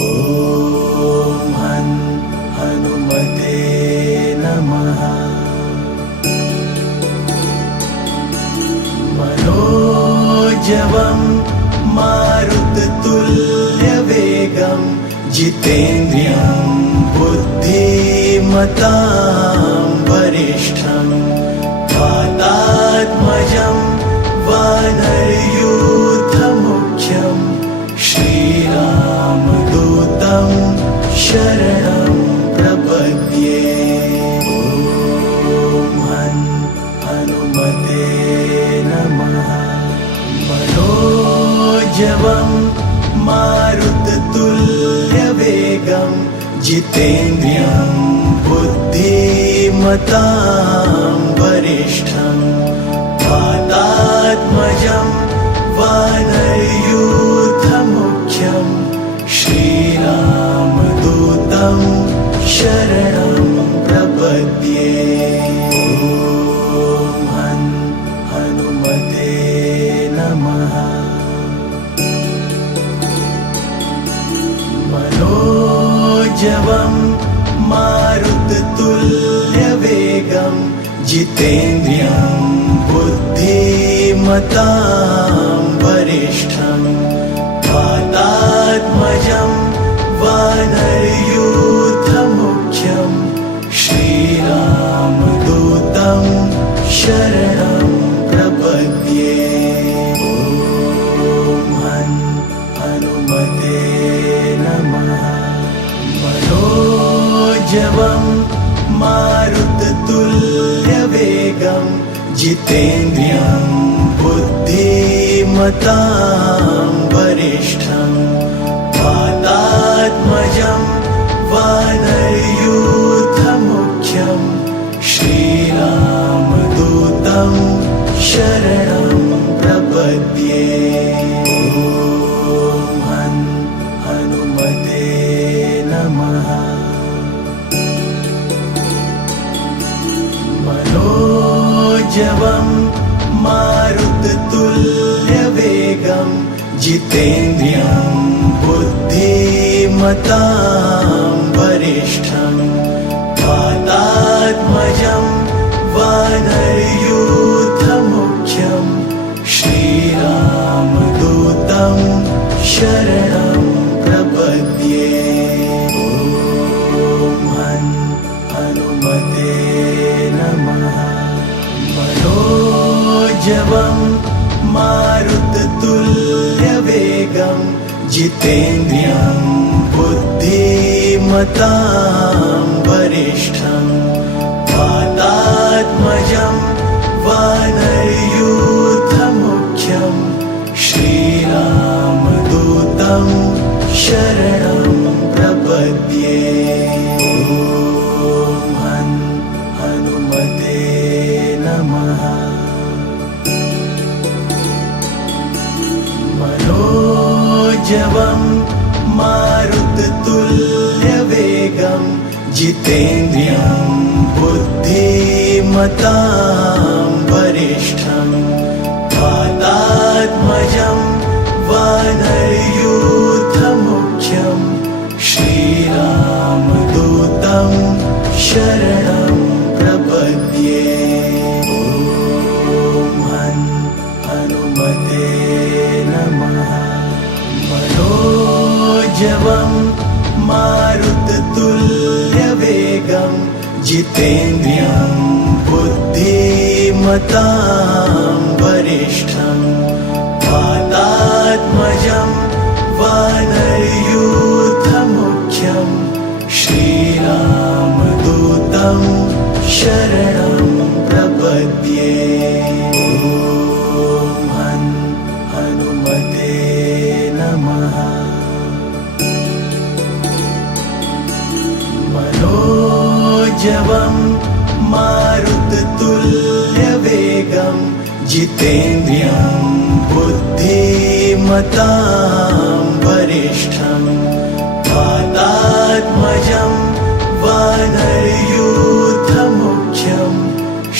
ॐ हनुमते नमः। मनोजवं मारुततुल्यवेगं जितेन्द्रियं बुद्धिमतां वरिष्ठं वातात्मजं वानरयूथमुख्यं श्रीरामदूतं शरणं प्रपद्ये। ॐ हनुमते नमः। मनोजवं मारुततुल्यवेगं जितेन्द्रियं बुद्धिमतां वरिष्ठं वातात्मजं वानरयूथमुख्यं श्रीरामदूतं शरणं प्रपद्ये। ॐ हनुमते नमः। मनोजवं मारुततुल्यवेगं जितेन्द्रियं बुद्धिमतां वरिष्ठं वातात्मजं वानरयूथमुख्यं श्रीरामदूतं शरणं प्रपद्ये। ॐ हनुमते नमः। मनोजवं मारुततुल्यवेगं जितेन्द्रियं बुद्धिमतां वरिष्ठं वातात्मजं वानरयूथमुख्यं श्रीरामदूतं शरणं प्रपद्ये। ॐ हनुमते नमः। मनोजवं मारुततुल्यवेगं जितेन्द्रियं बुद्धिमतां वरिष्ठं वातात्मजं वानरयूथमुख्यं श्रीरामदूतं शरणं प्रपद्ये। ॐ हनुमते नमः। मनोजवं मारुततुल्यवेगं जितेन्द्रियं बुद्धिमतां वरिष्ठं वातात्मजं वानरयूथमुख्यं श्रीरामदूतं शरणं प्रपद्ये। ॐ हनुमते नमः। मनोजवं मारुततुल्यवेगं जितेन्द्रियं बुद्धिमतां वरिष्ठं वातात्मजं वानरयूथमुख्यं श्रीरामदूतं शरणं प्रपद्ये। ॐ हनुमते नमः। मनोजवं मारुततुल्यवेगं जितेन्द्रियं बुद्धिमतां वरिष्ठं वातात्मजं वानरयूथमुख्यं श्रीरामदूतं शरणं प्रपद्ये। ॐ हनुमते नमः। मनोजवं मारुततुल्यवेगं जितेन्द्रियं बुद्धिमतां वरिष्ठं वातात्मजं वानरयूथमुख्यं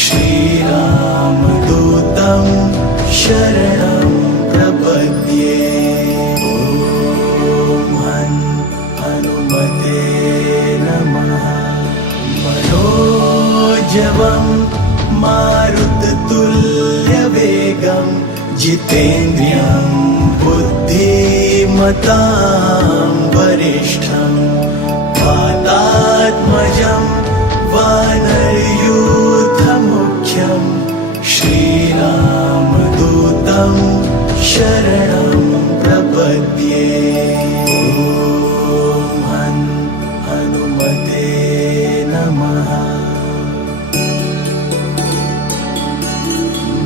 श्रीरामदूतं शरणं प्रपद्ये। ॐ जितेन्द्रियं बुद्धिमतां वरिष्ठं वातात्मजं वानरयूथमुख्यं श्रीरामदूतं शरणं प्रपद्ये। ॐ हनुमते नमः।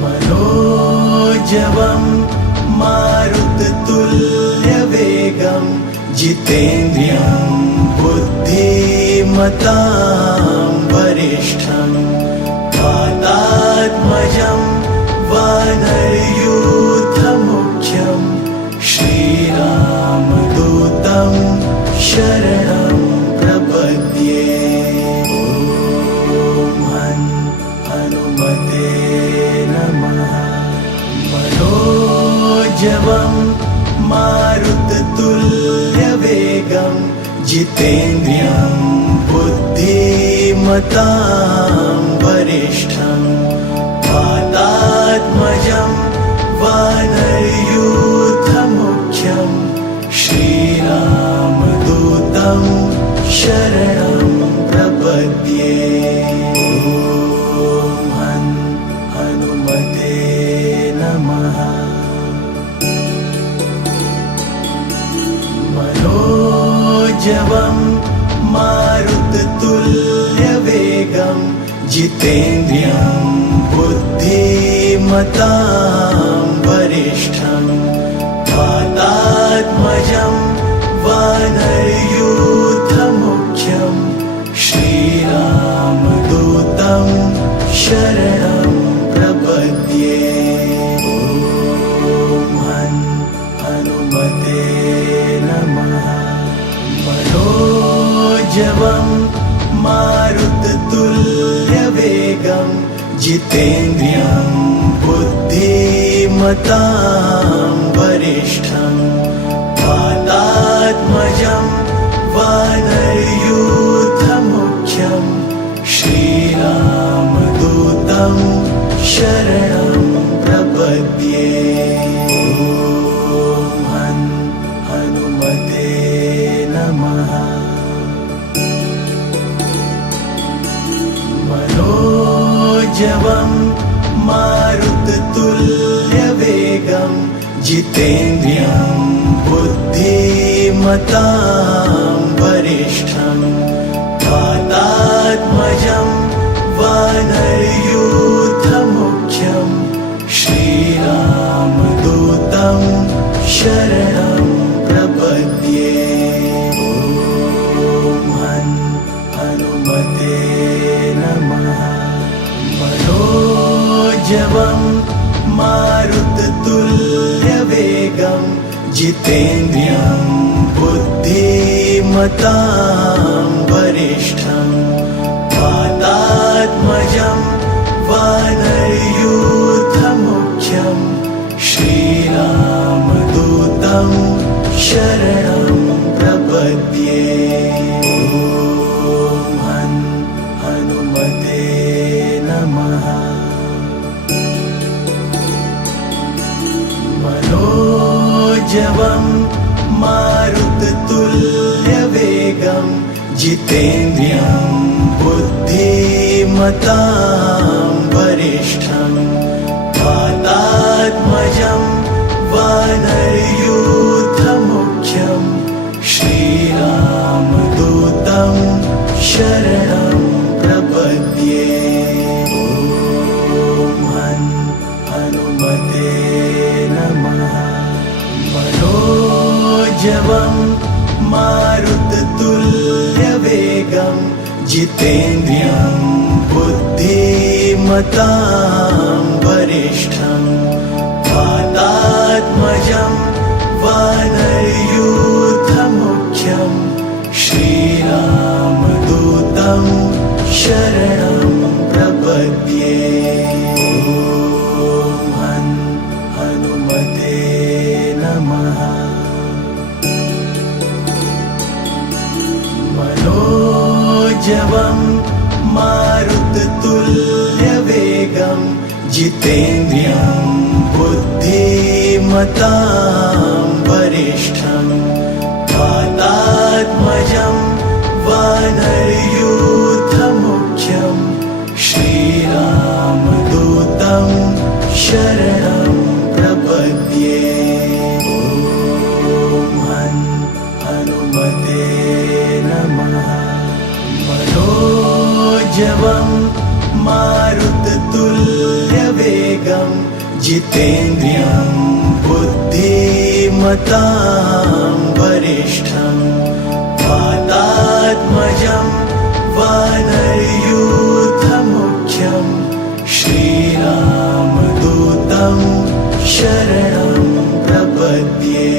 मनोजवं मारुततुल्यवेगं जितेन्द्रियं बुद्धिमतां वरिष्ठं वातात्मजं वानरयूथमुख्यं श्रीरामदूतं शरणं प्रपद्ये। ॐ हनुमते नमः। मनोजवं मारुततुल्यवेगं जितेन्द्रियं बुद्धिमतां वरिष्ठं वातात्मजं वानरयूथमुख्यं श्रीरामदूतं शरणं प्रपद्ये। ॐ हनुमते नमः। मनोजवं मारुततुल्यवेगं जितेन्द्रियं बुद्धिमतां वरिष्ठं वातात्मजं वानरयूथमुख्यं श्रीरामदूतं शरणं प्रपद्ये। ॐ हनुमते नमः। मनोजवं मारुततुल्यवेगं जितेन्द्रियं बुद्धिमतां वरिष्ठं वातात्मजं वानरयूथमुख्यं श्रीरामदूतं शरणं प्रपद्ये। ॐ हनुमते नमः। मनोजवं मारुततुल्यवेगं जितेन्द्रियं बुद्धिमतां वरिष्ठं वातात्मजं वानरयूथमुख्यं श्रीरामदूतं शरणं प्रपद्ये। ॐ हनुमते नमः। मनोजवं मारुततुल्यवेगं जितेन्द्रियं बुद्धिमतां वरिष्ठं वातात्मजं वानरयूथमुख्यं श्रीरामदूतं शरणं प्रपद्ये। ॐ हनुमते नमः। मनोजवं मारुततुल्यवेगं जितेन्द्रियं बुद्धिमतां वरिष्ठं वातात्मजं वानरयूथमुख्यं श्रीरामदूतं शरणं प्रपद्ये। ॐ हनुमते नमः। मनोजवं मारुततुल्यवेगं जितेन्द्रियं बुद्धिमतां वरिष्ठं वातात्मजं वानरयूथमुख्यं श्रीरामदूतं शरणं प्रपद्ये। ॐ हनुमते नमः। मनोजवं मारुततुल्यवेगं जितेन्द्रियं बुद्धिमतां वरिष्ठं वातात्मजं वानरयूथमुख्यं श्रीरामदूतं शरणं प्रपद्ये। हनुमते नमः। मनोजवं मारुततुल्यवेगं जितेन्द्रियं बुद्धिमतां वरिष्ठं वातात्मजं वानरयूथमुख्यं श्रीरामदूतं शरणं प्रपद्ये।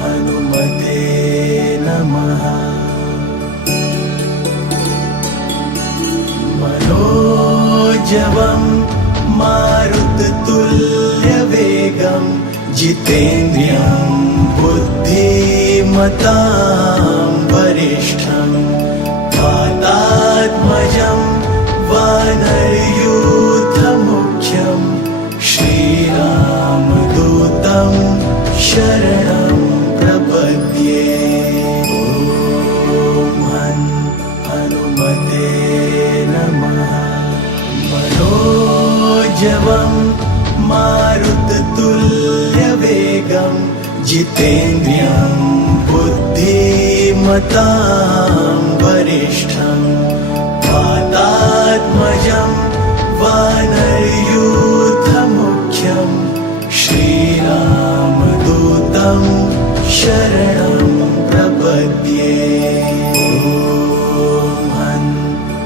हनुमते नमः। मनोजवं मारुततुल्यवेगं जितेन्द्रियं बुद्धिमतां वरिष्ठं वातात्मजं वानरयूथमुख्यं श्रीरामदूतं शरणं प्रपद्ये। हनुमते नमः। मनोजवं मारुततुल्यवेगं जितेन्द्रियं बुद्धिमतां वरिष्ठं वातात्मजं वानरयूथमुख्यं श्रीरामदूतं शरणं प्रपद्ये।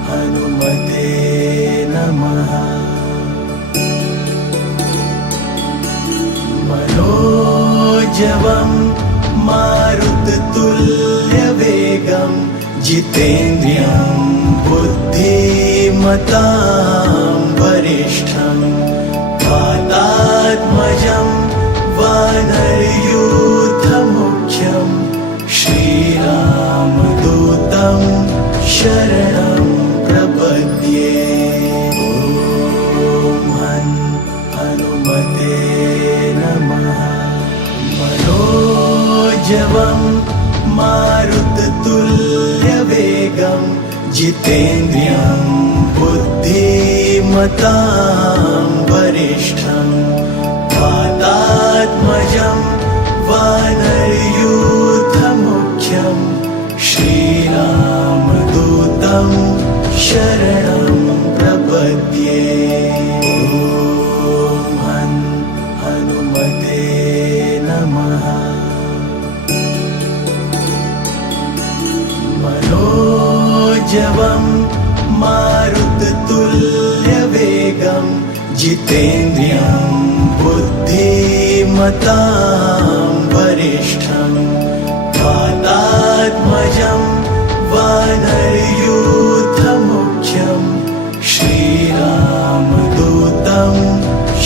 हनुमते नमः। मनोजवं मारुततुल्यवेगं जितेन्द्रियं बुद्धिमतां वरिष्ठं वातात्मजं वानरयूथमुख्यं श्रीरामदूतं शरणं प्रपद्ये। हनुमते नमः। मनोजवं मारुततुल्यवेगं जितेन्द्रियं बुद्धिमतां वरिष्ठं वातात्मजं वानरयूथमुख्यं श्रीरामदूतं शरणं प्रपद्ये। हनुमते नमः। मनोजवं मारुततुल्यवेगं जितेन्द्रियं बुद्धिमतां वरिष्ठं वातात्मजं वानरयूथमुख्यं श्रीरामदूतं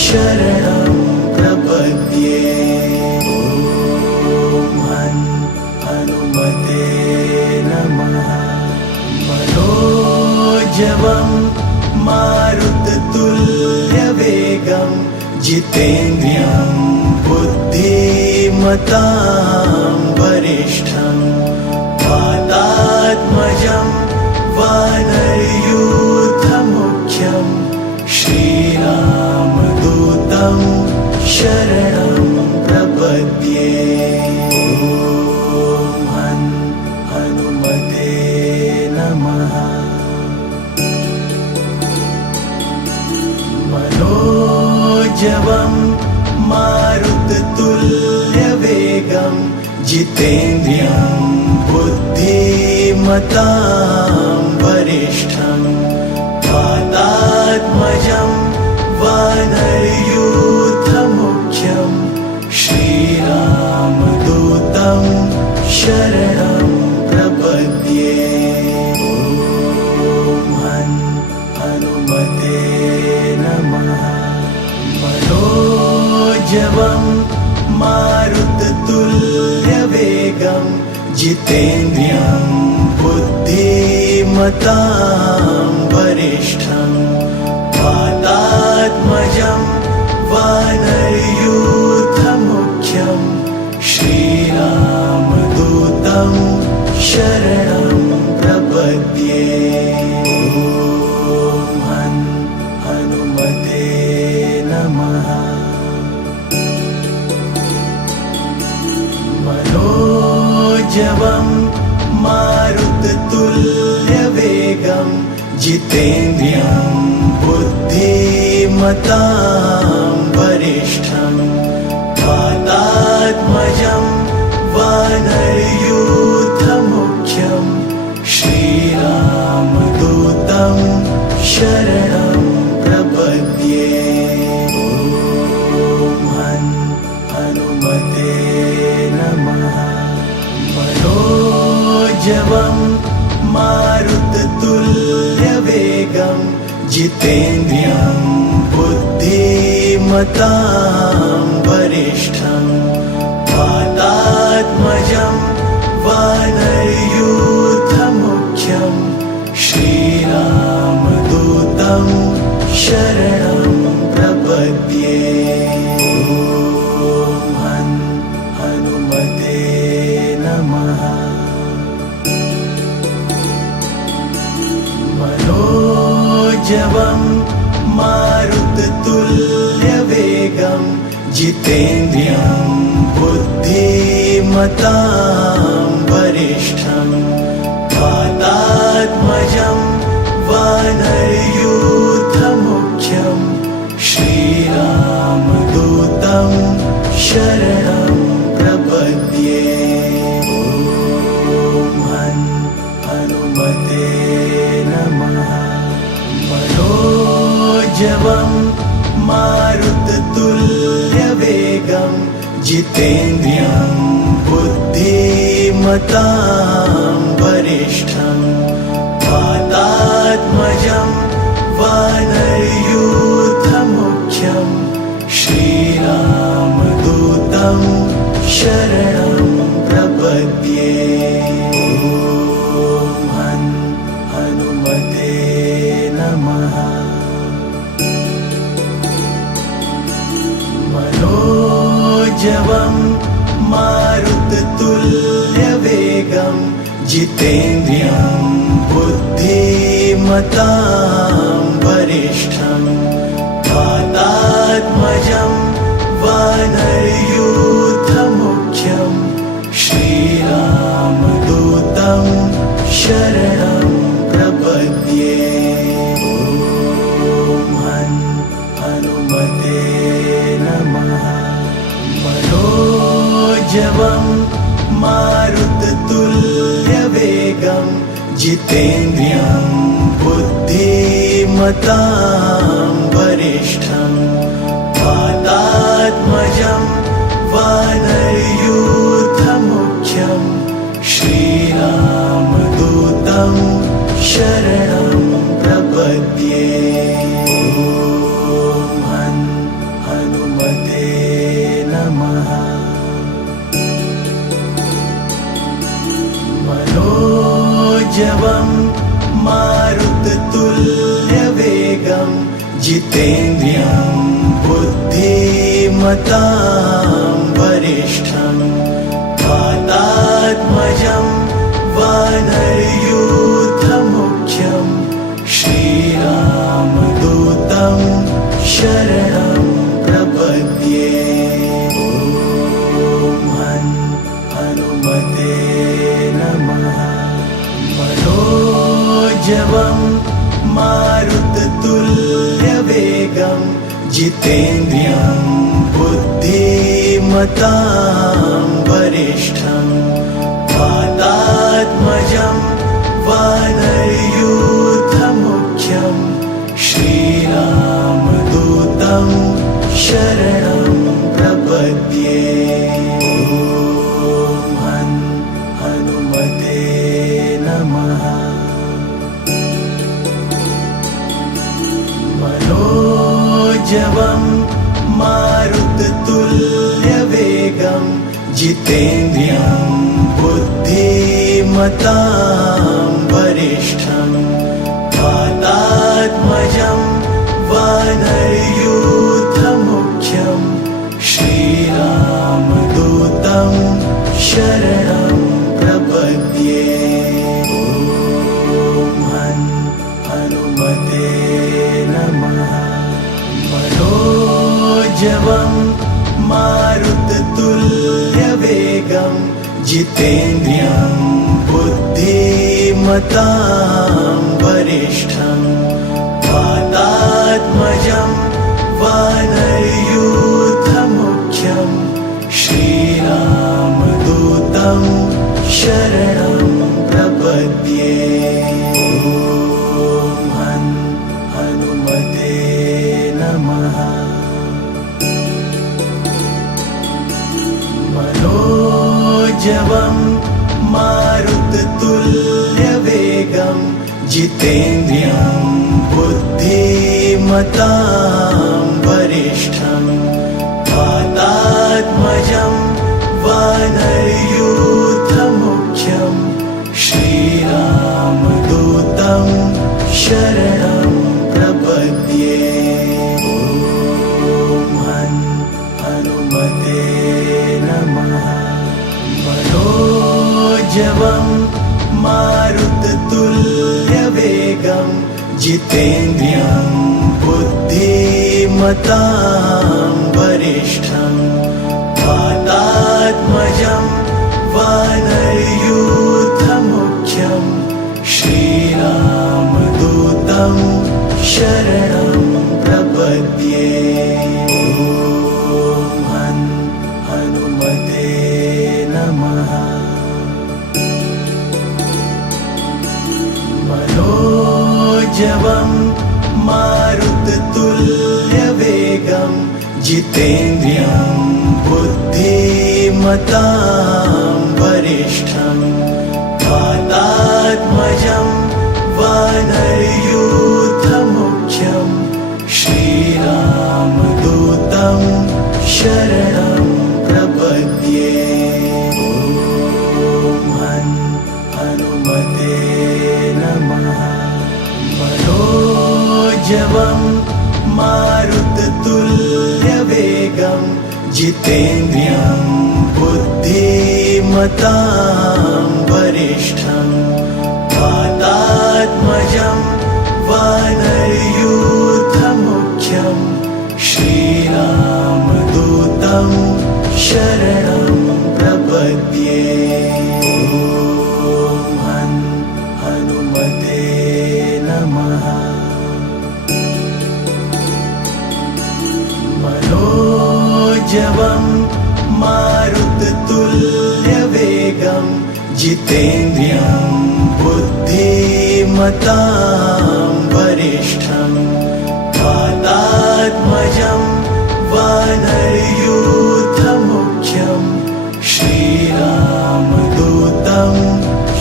शरणं प्रपद्ये। हनुमते नमः। मनोजवं मारुततुल्यवेगं जितेन्द्रियं बुद्धिमतां वरिष्ठं वातात्मजं वानरयूथमुख्यं श्रीरामदूतं शरणं प्रपद्ये। हनुमते नमः। मनोजवं मारुततुल्यवेगं जितेन्द्रियं बुद्धिमतां वरिष्ठं वातात्मजं वानरयूथमुख्यं श्रीरामदूतं शरणं प्रपद्ये। हनुमते नमः। मनोजवं मारुततुल्यवेगं जितेन्द्रियं बुद्धिमतां वरिष्ठं वाता वातात्मजं वानरयूथमुख्यं श्रीरामदूतं शरणं प्रपद्ये। ॐ हनुमते नमः। मनोजवं मारुततुल्यवेगं जितेन्द्रियं बुद्धिमतां वरिष्ठं वातात्मजं वानरयूथमुख्यं श्रीरामदूतं शरणं प्रपद्ये। ॐ हनुमते नमः। मनोजवं मारुततुल्यवेगं जितेन्द्रियं बुद्धिमतां वरिष्ठं वातात्मजं वानरयूथमुख्यं श्रीरामदूतं शरणं प्रपद्ये। ॐ हनुमते नमः। मनोजवं मारुततुल्यवेगं जितेन्द्रियं बुद्धिमतां वरिष्ठं वातात्मजं वानरयूथमुख्यं श्रीरामदूतं शरणं प्रपद्ये। ॐ हनुमते नमः। मनोजवं मारुततुल्यवेगं जितेन्द्रियं बुद्धिमतां वरिष्ठं वातात्मजं वानरयूथमुख्यं श्रीरामदूतं शरणं प्रपद्ये। ॐ हनुमते नमः। मनोजवं मारुततुल्यवेगं जितेन्द्रियं बुद्धिमतां वरिष्ठं वातात्मजं वानरयूथमुख्यं श्रीरामदूतं शरणं प्रपद्ये। ॐ हनुमते नमः। मनोजवं मारुततुल्यवेगं जितेन्द्रियं बुद्धिमतां वरिष्ठं वातात्मजं वानरयूथमुख्यं श्रीरामदूतं शरणं प्रपद्ये। ॐ हनुमते नमः। मनोजवं मारुततुल्यवेगं जितेन्द्रियं बुद्धिमतां वरिष्ठं वातात्मजं वानरयूथमुख्यं श्रीरामदूतं शरणं प्रपद्ये। ॐ हनुमते नमः। मनोजवं मारुततुल्यवेगं जितेन्द्रियं बुद्धिमतां वरिष्ठं वातात्मजं वानरयूथमुख्यं श्रीरामदूतं शरणं प्रपद्ये। ॐ हनुमते नमः। मनोजवं मारुततुल्यवेगं जितेन्द्रियं बुद्धिमतां वरिष्ठं वातात्मजं वानरयूथमुख्यं श्रीरामदूतं शरणं प्रपद्ये। ॐ हनुमते नमः। मनोजवं मारुततुल्यवेगं जितेन्द्रियं बुद्धिमतां वरिष्ठं वातात्मजं वानरयूथमुख्यं श्रीरामदूतं शरणं प्रपद्ये। ॐ हनुमते नमः। मनोजवं मारुततुल्यवेगं जितेन्द्रियं बुद्धिमतां वरिष्ठं वातात्मजं वानरयूथमुख्यं श्रीरामदूतं शरणं प्रपद्ये। ॐ हनुमते नमः। मनोजवं मारुततुल्यवेगं जितेन्द्रियं बुद्धिमतां वरिष्ठं वातात्मजं वानरयूथमुख्यं श्रीरामदूतं शरणं प्रपद्ये। ॐ हनुमते नमः। मनोजवं मारुततुल्यवेगं जितेन्द्रियं बुद्धिमतां वरिष्ठं वातात्मजं वानरयूथमुख्यं श्रीरामदूतं शरणं प्रपद्ये। ॐ हनुमते नमः। मनोजवं मारुततुल्यवेगं जितेन्द्रियं बुद्धिमतां वरिष्ठं वातात्मजं वानरयूथमुख्यं श्रीरामदूतं शरणं प्रपद्ये। ॐ हनुमते नमः। मनोजवं मारुततुल्यवेगं जितेन्द्रियं बुद्धिमतां वरिष्ठं वातात्मजं वानरयूथमुख्यं श्रीरामदूतं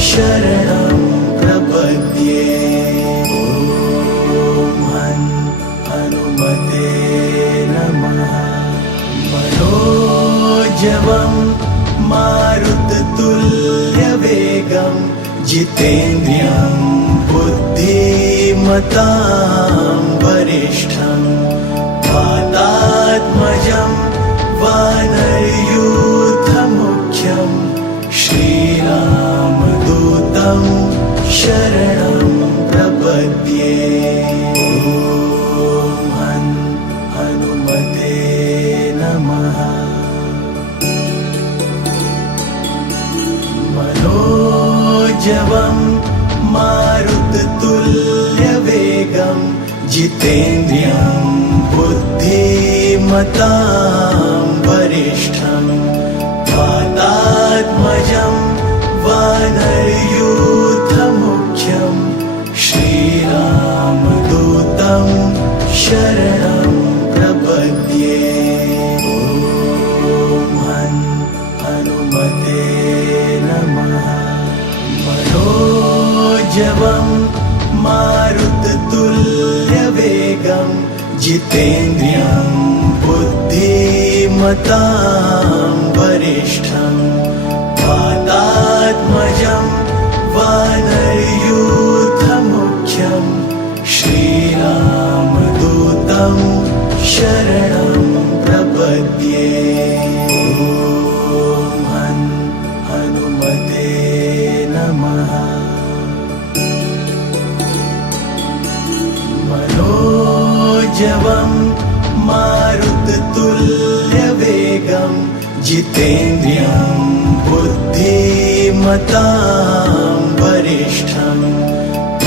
शरणं प्रपद्ये। ॐ हनुमते नमः। मनोजवं मारुततुल्यवेगं जितेन्द्रियं बुद्धिमतां वरिष्ठं वातात्मजं वानरयूथमुख्यं श्रीरामदूतं शरणं प्रपद्ये। ॐ हनुमते नमः। मनोजवं मारुततुल्यवेगं जितेन्द्रियं बुद्धिमतां वरिष्ठं वातात्मजं वानरयूथमुख्यं श्रीरामदूतं शरणं प्रपद्ये। ॐ हनुमते नमः। मनोजवं मारुततुल्यवेगं जितेन्द्रियं बुद्धिमतां वरिष्ठं वातात्मजं वानरयूथमुख्यं श्रीरामदूतं मेघदूतं शरणं प्रपद्ये। ॐ हनुमते नमः। मनोजवं मारुततुल्यवेगं जितेन्द्रियं बुद्धिमतां वरिष्ठं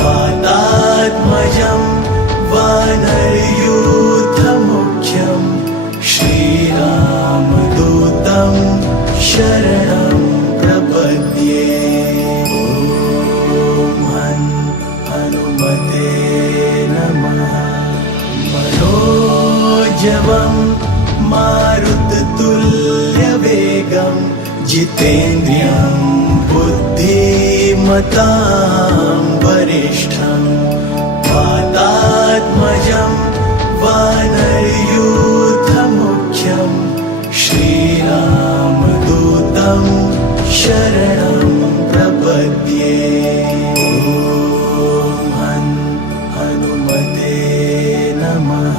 वातात्मजं वानरयूथमुख्यं श्रीरामदूतं शरणं प्रपद्ये। ॐ हनुमते नमः। मनोजवं मारुततुल्यवेगं जितेन्द्रियं बुद्धिमतां वरिष्ठं वातात्मजं वानरयूथमुख्यं श्रीरामदूतं शरणं प्रपद्ये। ॐ हनुमते नमः।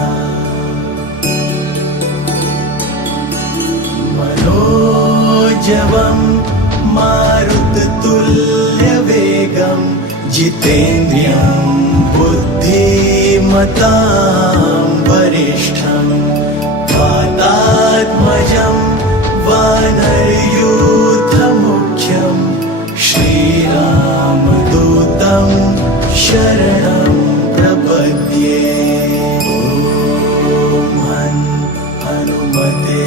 मनोजवं मारुततुल्यवेगं जितेन्द्रियं बुद्धिमतां वरिष्ठं वातात्मजं वानरयूथमुख्यं श्रीरामदूतं शरणं प्रपद्ये। ॐ हनुमते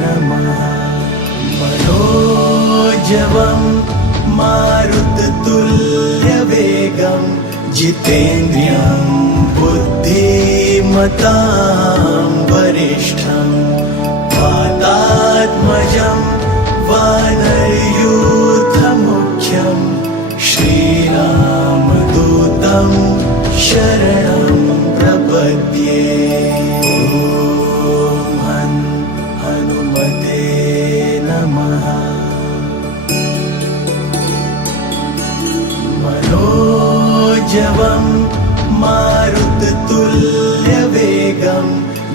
नमः। मनोजवं मारुततुल्यवेगं जितेन्द्रियं बुद्धिमतां वरिष्ठं वातात्मजं वानरयूथमुख्यं श्रीरामदूतं शरणं प्रपद्ये। ॐ हनुमते नमः। मनोजवं मारुततुल्यवेगं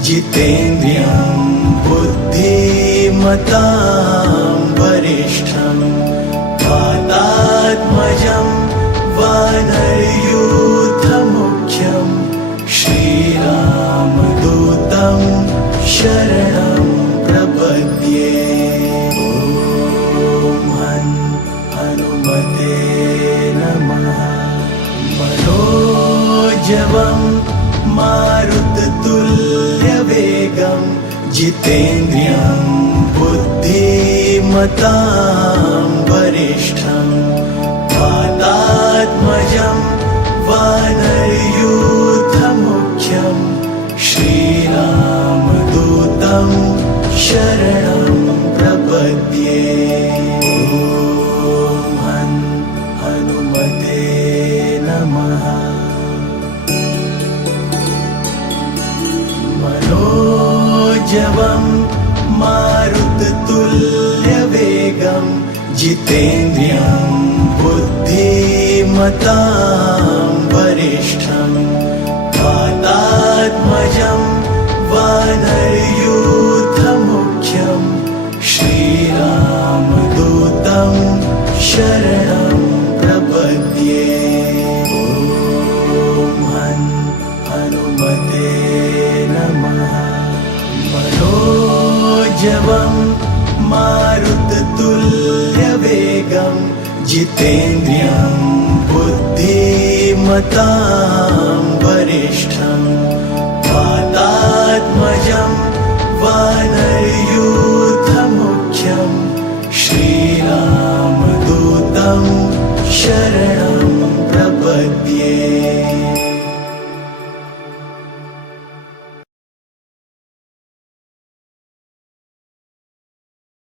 जितेन्द्रियं बुद्धिमतां वरिष्ठं वातात्मजं वानरयूथमुख्यं श्रीरामदूतं शरणं प्रपद्ये। ॐ हनुमते नमः। मनोजवं मारुततुल्यवेगं जितेन्द्रियं बुद्धिमतां वरिष्ठं वातात्मजं वानरयूथमुख्यं श्रीरामदूतं शरणं प्रपद्ये। ॐ हनुमते नमः। मनोजवं मारुततुल्यवेगं जितेन्द्रियं बुद्धिमतां वरिष्ठं वातात्मजं वानरयूथमुख्यं श्रीरामदूतं शरणं प्रपद्ये। ॐ हनुमते नमः। मनोजवं मारुततुल्यवेगं जितेन्द्रियं बुद्धिमतां वरिष्ठं वातात्मजं वानरयूथमुख्यं श्रीरामदूतं शरणं प्रपद्ये।